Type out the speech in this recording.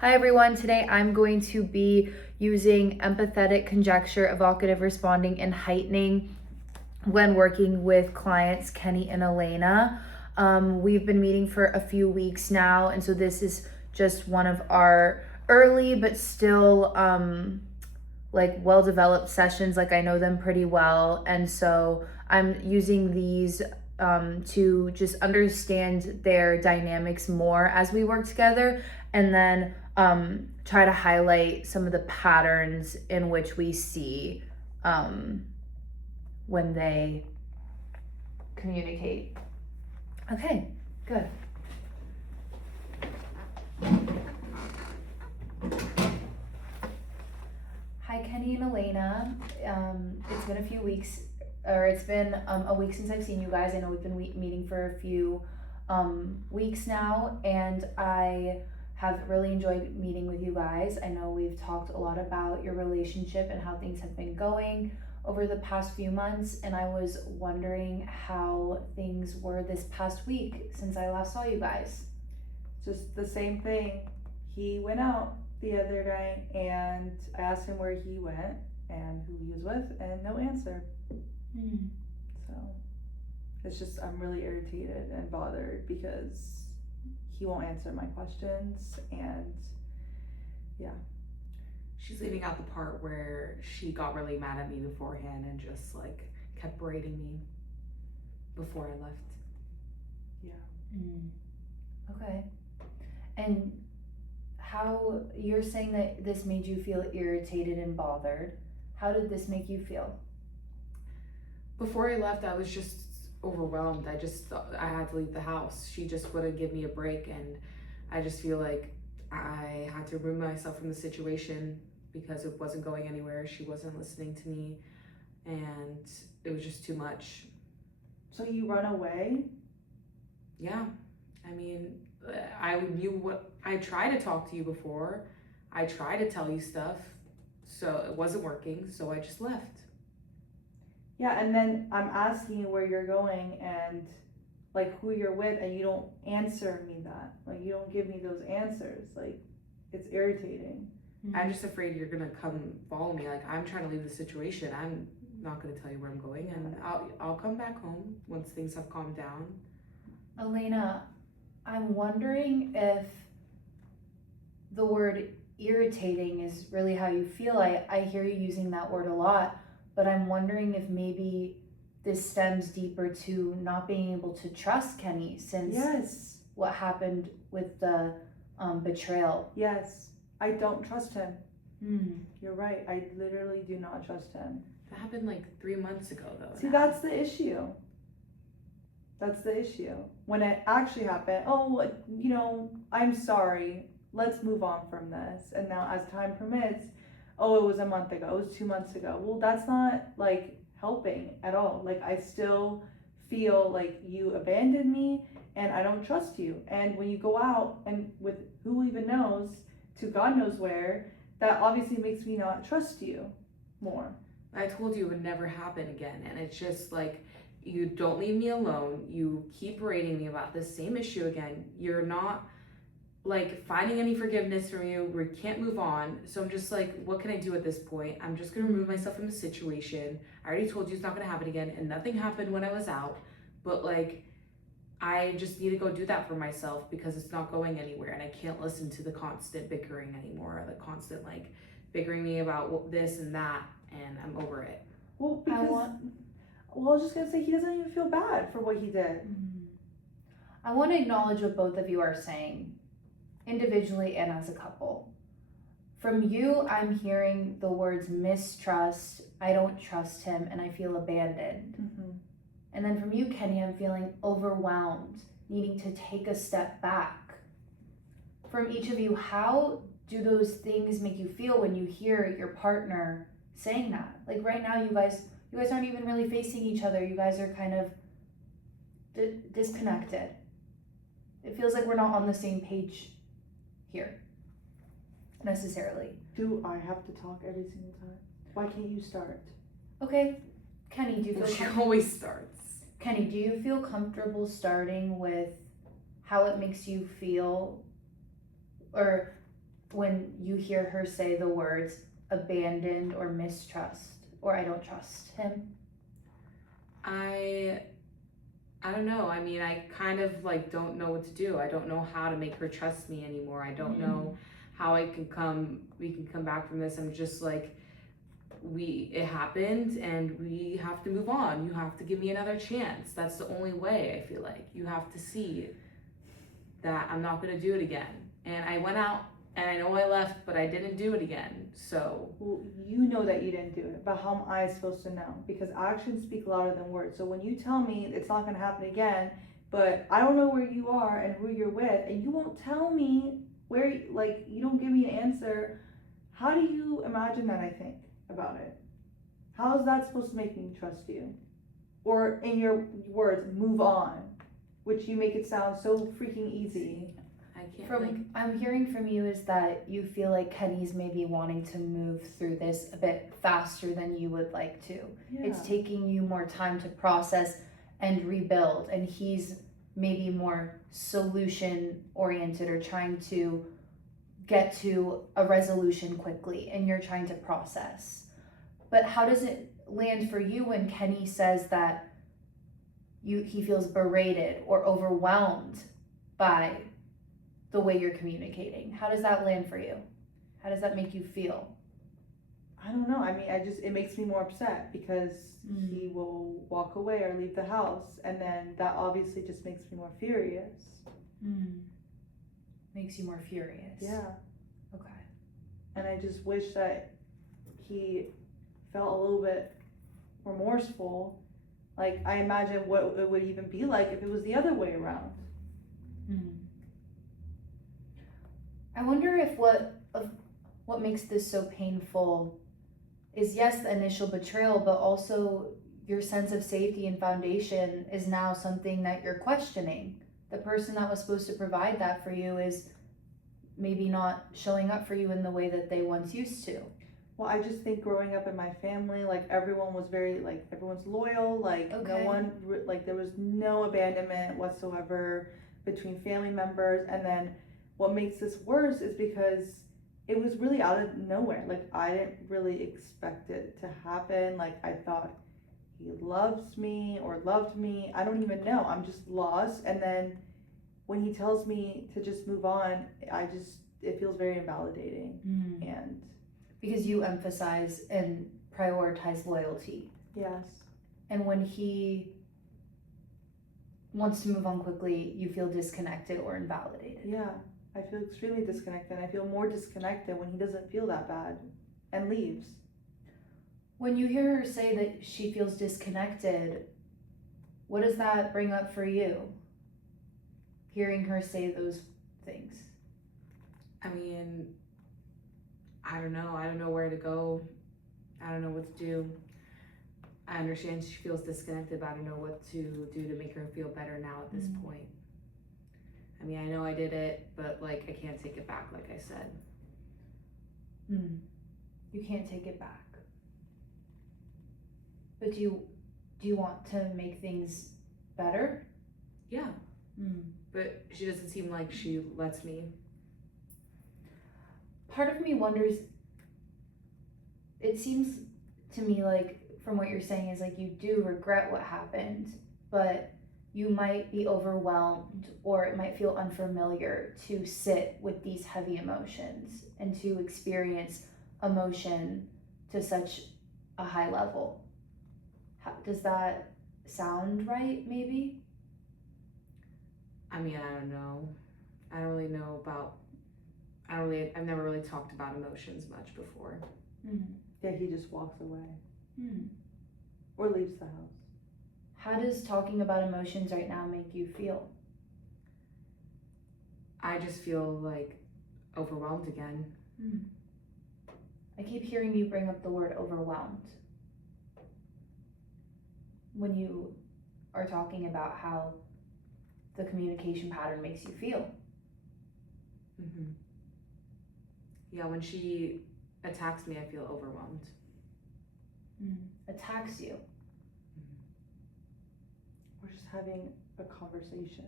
Hi everyone, today I'm going to be using empathetic conjecture, evocative responding, and heightening when working with clients Kenny and Elena. We've been meeting for a few weeks now, and so this is just one of our early but still well-developed sessions. Like, I know them pretty well, and so I'm using these to just understand their dynamics more as we work together, and then try to highlight some of the patterns in which we see when they communicate. Okay, good. Hi, Kenny and Elena. It's been a few weeks, or it's been a week since I've seen you guys. I know we've been meeting for a few weeks now, and I have really enjoyed meeting with you guys. I know we've talked a lot about your relationship and how things have been going over the past few months, and I was wondering how things were this past week since I last saw you guys. Just the same thing. He went out the other day and I asked him where he went and who he was with, and no answer. So it's just, I'm really irritated and bothered because he won't answer my questions, and yeah. She's leaving out the part where she got really mad at me beforehand and just like kept berating me before I left. Yeah. Okay. And how, you're saying that this made you feel irritated and bothered. How did this make you feel? Before I left, I was just overwhelmed. I just thought I had to leave the house. She just wouldn't give me a break, and I just feel like I had to remove myself from the situation because it wasn't going anywhere. She wasn't listening to me, and it was just too much. So you run away? Yeah. I mean, I knew what, I tried to talk to you before. I tried to tell you stuff, so it wasn't working, so I just left. Yeah, and then I'm asking you where you're going and like who you're with, and you don't answer me that. Like, you don't give me those answers. Like, it's irritating. I'm just afraid you're gonna come follow me. Like, I'm trying to leave the situation. I'm not gonna tell you where I'm going, and I'll come back home once things have calmed down. Elena, I'm wondering if the word irritating is really how you feel. I hear you using that word a lot, but I'm wondering if maybe this stems deeper to not being able to trust Kenny since Yes. what happened with the betrayal. Yes. I don't trust him. You're right. I literally do not trust him. That happened like 3 months ago, though. See, that's the issue. That's the issue. When it actually happened, oh, you know, I'm sorry. Let's move on from this. And now, as time permits, oh, it was a month ago. It was 2 months ago. Well, that's not like helping at all. Like, I still feel like you abandoned me and I don't trust you. And when you go out and with who even knows to God knows where, that obviously makes me not trust you more. I told you it would never happen again, and it's just like, you don't leave me alone. You keep berating me about this same issue again. You're not like finding any forgiveness from you. We can't move on. So I'm just like, what can I do at this point? I'm just gonna remove myself from the situation. I already told you it's not gonna happen again, and nothing happened when I was out. But like, I just need to go do that for myself because it's not going anywhere, and I can't listen to the constant bickering anymore. The constant like bickering me about this and that, and I'm over it. Well, because I was just gonna say, he doesn't even feel bad for what he did. I want to acknowledge what both of you are saying, individually and as a couple. From you, I'm hearing the words mistrust, I don't trust him, and I feel abandoned. And then from you, Kenny, I'm feeling overwhelmed, needing to take a step back. From each of you, how do those things make you feel when you hear your partner saying that? Like, right now, you guys aren't even really facing each other. You guys are kind of disconnected. It feels like we're not on the same page here, necessarily. Do I have to talk every single time? Why can't you start? Okay, Kenny, do you feel She always starts. Kenny, do you feel comfortable starting with how it makes you feel, or when you hear her say the words abandoned or mistrust or I don't trust him? I don't know. I mean, I kind of like don't know what to do. I don't know how to make her trust me anymore. I don't know how we can come back from this. I'm just like, it happened and we have to move on. You have to give me another chance. That's the only way. I feel like you have to see that I'm not going to do it again. And I went out and I know I left, but I didn't do it again. So, Well, you know that you didn't do it, but how am I supposed to know? Because actions speak louder than words. So when you tell me it's not going to happen again, but I don't know where you are and who you're with, and you won't tell me where, like, you don't give me an answer, how do you imagine that I think about it? How is that supposed to make me trust you? Or, in your words, move on, which you make it sound so freaking easy. I can't From I'm hearing from you is that you feel like Kenny's maybe wanting to move through this a bit faster than you would like to. Yeah. It's taking you more time to process and rebuild, and he's maybe more solution oriented or trying to get to a resolution quickly, and you're trying to process. But how does it land for you when Kenny says that he feels berated or overwhelmed by the way you're communicating? How does that land for you? How does that make you feel? I don't know. I mean, it makes me more upset because he will walk away or leave the house, and then that obviously just makes me more furious. Makes you more furious. Yeah. Okay. And I just wish that he felt a little bit remorseful. Like, I imagine what it would even be like if it was the other way around. I wonder if what makes this so painful is, yes, the initial betrayal, but also your sense of safety and foundation is now something that you're questioning. The person that was supposed to provide that for you is maybe not showing up for you in the way that they once used to. Well, I just think growing up in my family, like, everyone was very, like, everyone's loyal, like, Okay. no one, like, there was no abandonment whatsoever between family members. And then what makes this worse is because it was really out of nowhere. Like, I didn't really expect it to happen. Like, I thought he loves me or loved me. I don't even know. I'm just lost. And then when he tells me to just move on, it feels very invalidating. And because you emphasize and prioritize loyalty. yes. And when he wants to move on quickly, you feel disconnected or invalidated. Yeah. I feel extremely disconnected. I feel more disconnected when he doesn't feel that bad and leaves. When you hear her say that she feels disconnected, what does that bring up for you? Hearing her say those things. I mean, I don't know. I don't know where to go. I don't know what to do. I understand she feels disconnected, but I don't know what to do to make her feel better now at this point. I mean, I know I did it, but like, I can't take it back, like I said. You can't take it back. But do you want to make things better? Yeah. But she doesn't seem like she lets me. Part of me wonders, it seems to me like, from what you're saying, is like you do regret what happened, but you might be overwhelmed or it might feel unfamiliar to sit with these heavy emotions and to experience emotion to such a high level. Does that sound right, maybe? I mean, I don't know. I don't really know about, I've never really talked about emotions much before. Yeah, he just walks away. Or leaves the house. How does talking about emotions right now make you feel? I just feel like overwhelmed again. I keep hearing you bring up the word overwhelmed when you are talking about how the communication pattern makes you feel. Yeah, when she attacks me, I feel overwhelmed. Attacks you. We're just having a conversation.